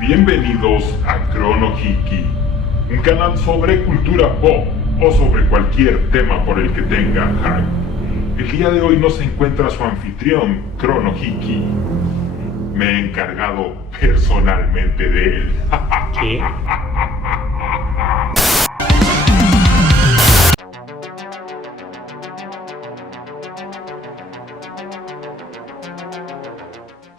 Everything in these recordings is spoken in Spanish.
Bienvenidos a Chrono Hiki, un canal sobre cultura pop o sobre cualquier tema por el que tenga hype. El día de hoy nos encuentra su anfitrión, Chrono Hiki. Me he encargado personalmente de él. ¿Qué?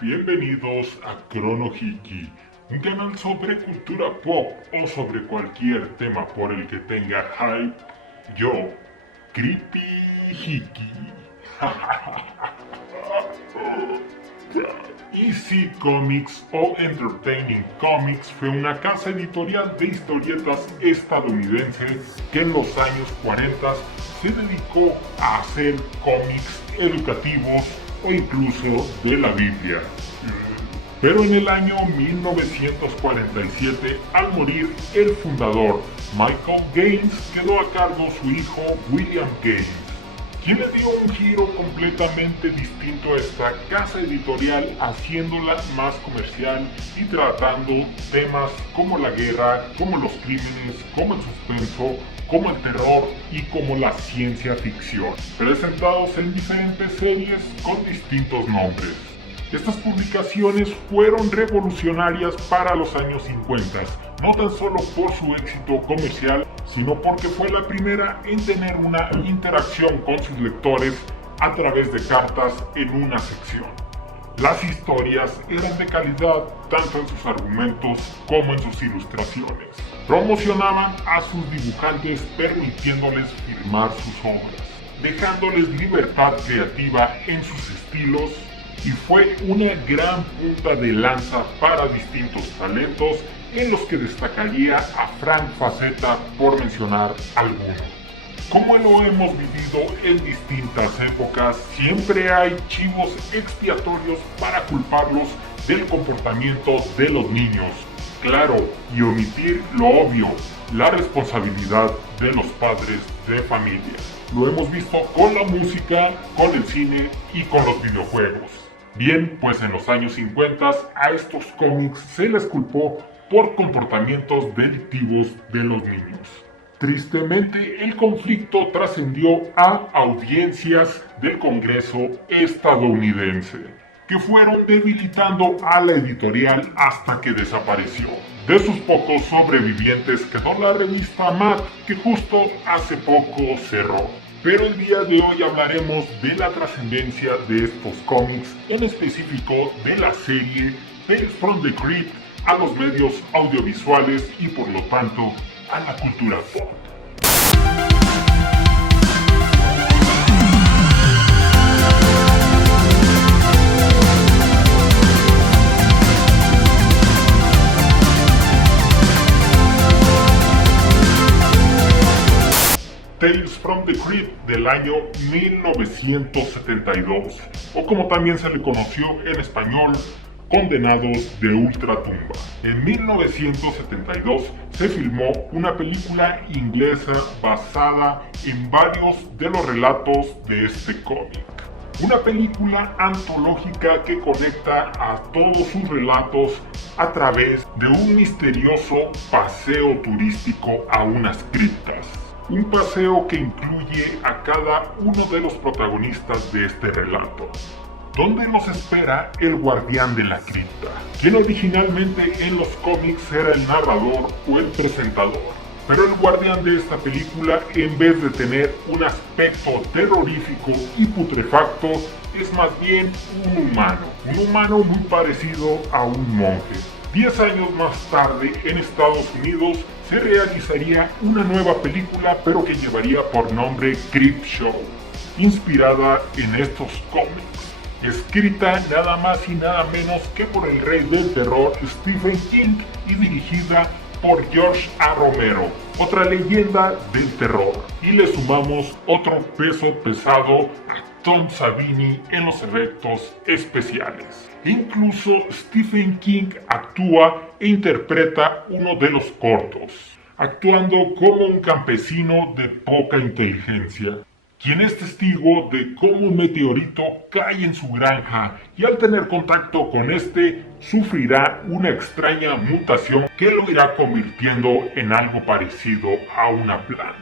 Bienvenidos a Chrono Hiki, un canal sobre cultura pop o sobre cualquier tema por el que tenga hype. Yo, Creepy Hiki. EC Comics o Entertaining Comics fue una casa editorial de historietas estadounidense que en los años 40 se dedicó a hacer cómics educativos o incluso de la Biblia. Pero en el año 1947, al morir el fundador Michael Gaines, quedó a cargo su hijo William Gaines, quien le dio un giro completamente distinto a esta casa editorial, haciéndola más comercial y tratando temas como la guerra, como los crímenes, como el suspenso, como el terror y como la ciencia ficción, presentados en diferentes series con distintos nombres. Estas publicaciones fueron revolucionarias para los años 50, no tan solo por su éxito comercial, sino porque fue la primera en tener una interacción con sus lectores a través de cartas en una sección. Las historias eran de calidad tanto en sus argumentos como en sus ilustraciones. Promocionaban a sus dibujantes permitiéndoles firmar sus obras, dejándoles libertad creativa en sus estilos, y fue una gran punta de lanza para distintos talentos, en los que destacaría a Frank Frazetta por mencionar alguno. Como lo hemos vivido en distintas épocas, siempre hay chivos expiatorios para culparlos del comportamiento de los niños. Claro, y omitir lo obvio, la responsabilidad de los padres de familia. Lo hemos visto con la música, con el cine y con los videojuegos. Bien, pues en los años 50 a estos cómics se les culpó por comportamientos delictivos de los niños. Tristemente, el conflicto trascendió a audiencias del Congreso estadounidense, que fueron debilitando a la editorial hasta que desapareció. De sus pocos sobrevivientes quedó la revista Mad, que justo hace poco cerró. Pero el día de hoy hablaremos de la trascendencia de estos cómics, en específico de la serie Tales from the Crypt, a los medios audiovisuales y por lo tanto a la cultura pop. Tales from the Crypt del año 1972, o como también se le conoció en español, Condenados de Ultratumba. En 1972 se filmó una película inglesa basada en varios de los relatos de este cómic. Una película antológica que conecta a todos sus relatos a través de un misterioso paseo turístico a unas criptas. Un paseo que incluye a cada uno de los protagonistas de este relato, donde nos espera el guardián de la cripta, quien originalmente en los cómics era el narrador o el presentador. Pero el guardián de esta película, en vez de tener un aspecto terrorífico y putrefacto, es más bien un humano muy parecido a un monje. 10 años más tarde, en Estados Unidos, se realizaría una nueva película, pero que llevaría por nombre Creepshow, inspirada en estos cómics, escrita nada más y nada menos que por el rey del terror Stephen King y dirigida por George A. Romero, otra leyenda del terror. Y le sumamos otro peso pesado a Tom Savini en los efectos especiales. Incluso Stephen King actúa e interpreta uno de los cortos, actuando como un campesino de poca inteligencia, quien es testigo de cómo un meteorito cae en su granja y al tener contacto con este sufrirá una extraña mutación que lo irá convirtiendo en algo parecido a una planta.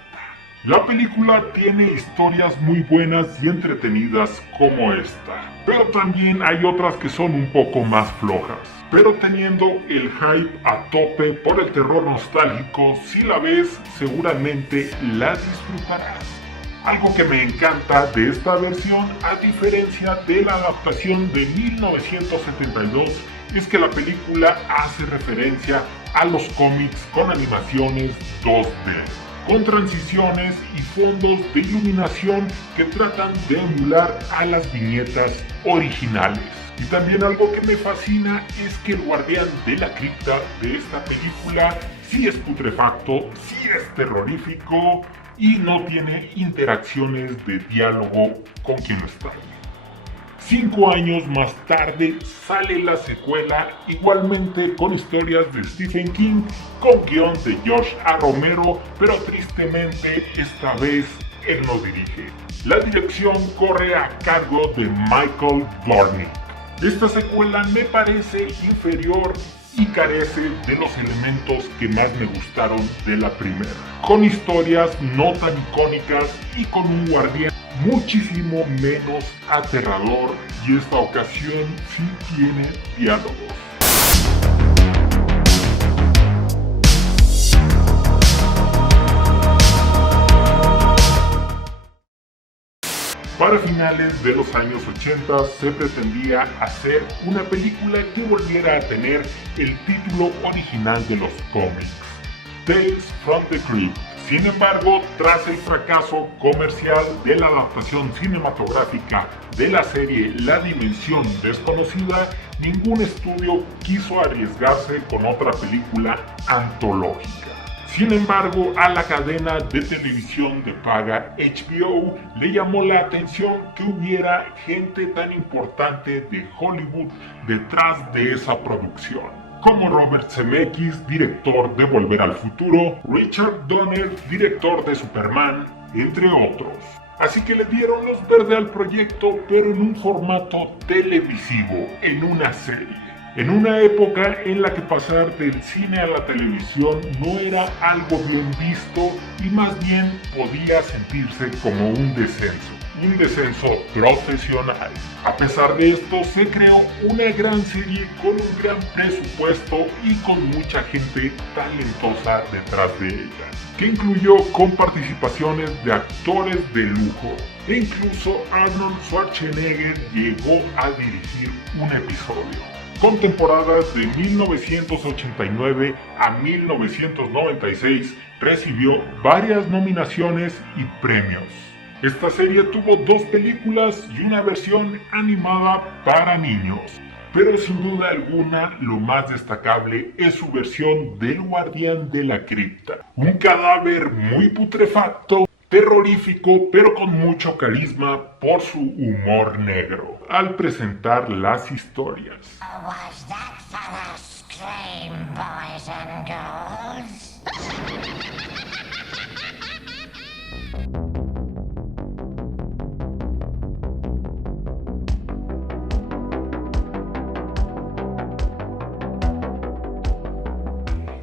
La película tiene historias muy buenas y entretenidas como esta, pero también hay otras que son un poco más flojas. Pero teniendo el hype a tope por el terror nostálgico, si la ves seguramente la disfrutarás. Algo que me encanta de esta versión, a diferencia de la adaptación de 1972, es que la película hace referencia a los cómics con animaciones 2D, con transiciones y fondos de iluminación que tratan de emular a las viñetas originales. Y también algo que me fascina es que el guardián de la cripta de esta película sí es putrefacto, sí es terrorífico y no tiene interacciones de diálogo con quien lo está. 5 años más tarde sale la secuela, igualmente con historias de Stephen King, con guión de George A. Romero, pero tristemente esta vez él no dirige. La dirección corre a cargo de Michael Dornick. Esta secuela me parece inferior y carece de los elementos que más me gustaron de la primera, con historias no tan icónicas y con un guardián muchísimo menos aterrador, y esta ocasión sí tiene diálogos. Para finales de los años 80 se pretendía hacer una película que volviera a tener el título original de los cómics, Tales from the Crypt. Sin embargo, tras el fracaso comercial de la adaptación cinematográfica de la serie La Dimensión Desconocida, ningún estudio quiso arriesgarse con otra película antológica. Sin embargo, a la cadena de televisión de paga HBO le llamó la atención que hubiera gente tan importante de Hollywood detrás de esa producción, como Robert Zemeckis, director de Volver al Futuro, Richard Donner, director de Superman, entre otros. Así que le dieron luz verde al proyecto, pero en un formato televisivo, en una serie. En una época en la que pasar del cine a la televisión no era algo bien visto y más bien podía sentirse como un descenso profesional. A pesar de esto, se creó una gran serie con un gran presupuesto y con mucha gente talentosa detrás de ella, que incluyó con participaciones de actores de lujo, e incluso Arnold Schwarzenegger llegó a dirigir un episodio. Con temporadas de 1989 a 1996, recibió varias nominaciones y premios. Esta serie tuvo 2 películas y una versión animada para niños, pero sin duda alguna lo más destacable es su versión del Guardián de la Cripta, un cadáver muy putrefacto, terrorífico, pero con mucho carisma por su humor negro al presentar las historias. Was that for the Scream Boys and Girls?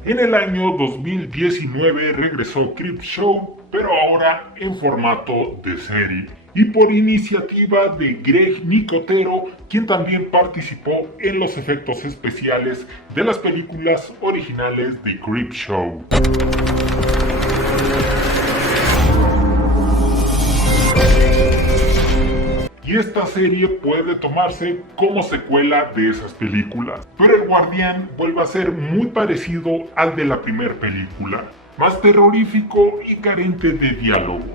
En el año 2019 regresó Creepshow, pero ahora en formato de serie, y por iniciativa de Greg Nicotero, quien también participó en los efectos especiales de las películas originales de Creepshow. Y esta serie puede tomarse como secuela de esas películas, pero el Guardián vuelve a ser muy parecido al de la primera película, más terrorífico y carente de diálogos.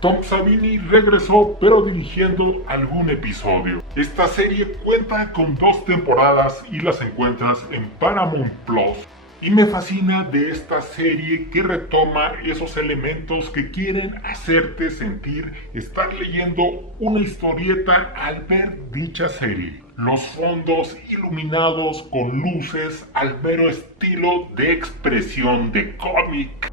Tom Savini regresó, pero dirigiendo algún episodio. Esta serie cuenta con 2 temporadas y las encuentras en Paramount Plus. Y me fascina de esta serie que retoma esos elementos que quieren hacerte sentir estar leyendo una historieta al ver dicha serie. Los fondos iluminados con luces al mero estilo de expresión de cómic.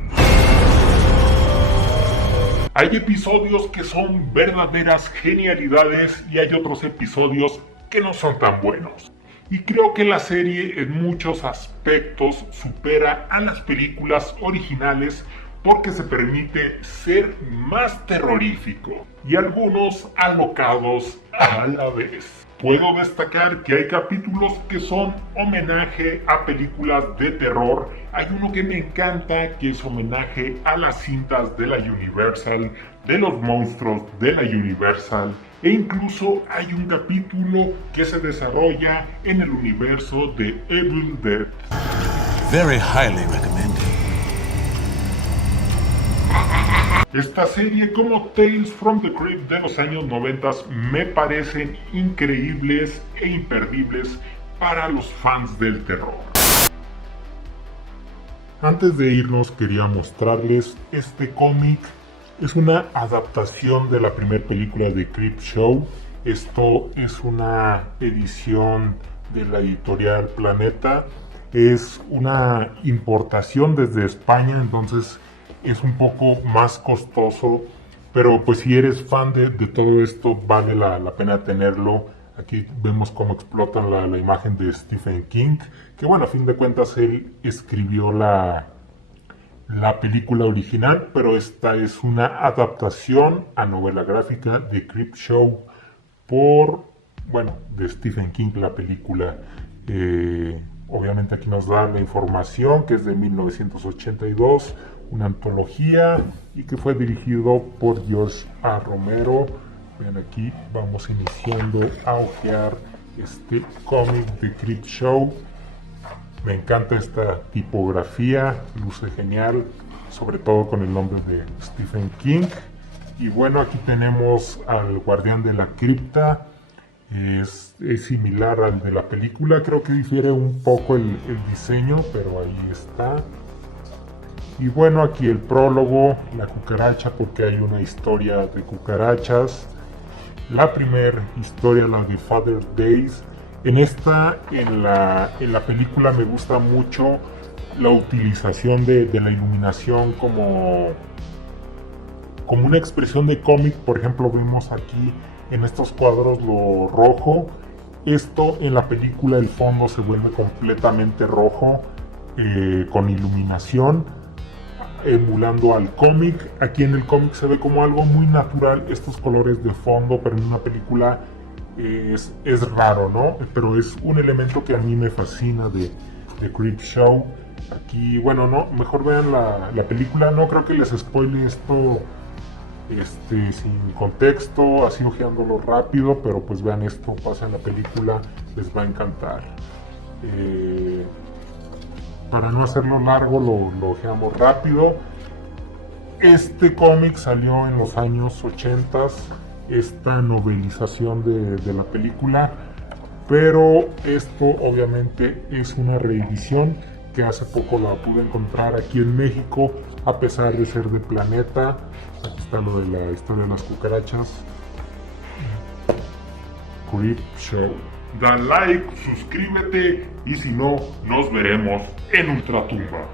Hay episodios que son verdaderas genialidades y hay otros episodios que no son tan buenos. Y creo que la serie en muchos aspectos supera a las películas originales porque se permite ser más terrorífico y algunos alocados a la vez. Puedo destacar que hay capítulos que son homenaje a películas de terror. Hay uno que me encanta que es homenaje a las cintas de la Universal, de los monstruos de la Universal. E incluso hay un capítulo que se desarrolla en el universo de Evil Dead. Very highly recommended. Esta serie, como Tales from the Crypt de los años 90, me parecen increíbles e imperdibles para los fans del terror. Antes de irnos quería mostrarles este cómic. Es una adaptación de la primera película de Creepshow. Esto es una edición de la editorial Planeta. Es una importación desde España, entonces es un poco más costoso, pero pues si eres fan de todo esto vale la pena tenerlo. Aquí vemos cómo explotan la imagen de Stephen King, que bueno, a fin de cuentas él escribió la película original, pero esta es una adaptación a novela gráfica de Creepshow de Stephen King, la película. Obviamente aquí nos da la información que es de 1982, una antología y que fue dirigido por George A. Romero. Vean, aquí vamos iniciando a ojear este cómic de Creepshow. Me encanta esta tipografía, luce genial, sobre todo con el nombre de Stephen King. Y bueno, aquí tenemos al guardián de la cripta. Es similar al de la película, creo que difiere un poco el diseño, pero ahí está. Y bueno, aquí el prólogo, la cucaracha, porque hay una historia de cucarachas. La primera historia, la de Father's Days. En la película me gusta mucho la utilización de la iluminación como una expresión de cómic. Por ejemplo, vemos aquí en estos cuadros lo rojo. Esto en la película el fondo se vuelve completamente rojo con iluminación, emulando al cómic. Aquí en el cómic se ve como algo muy natural estos colores de fondo, pero en una película es raro, ¿no? Pero es un elemento que a mí me fascina de Creepshow. Aquí, bueno, no, mejor vean la película. No creo que les spoile esto sin contexto, así ojeándolo rápido, pero pues vean esto, pasa en la película, les va a encantar. Para no hacerlo largo, lo ojeamos rápido. Este cómic salió en los años 80, esta novelización de la película, pero esto obviamente es una reedición que hace poco la pude encontrar aquí en México, a pesar de ser de Planeta. Aquí está lo de la historia de las cucarachas. Creepshow. Da like, suscríbete y si no, nos veremos en Ultratumba.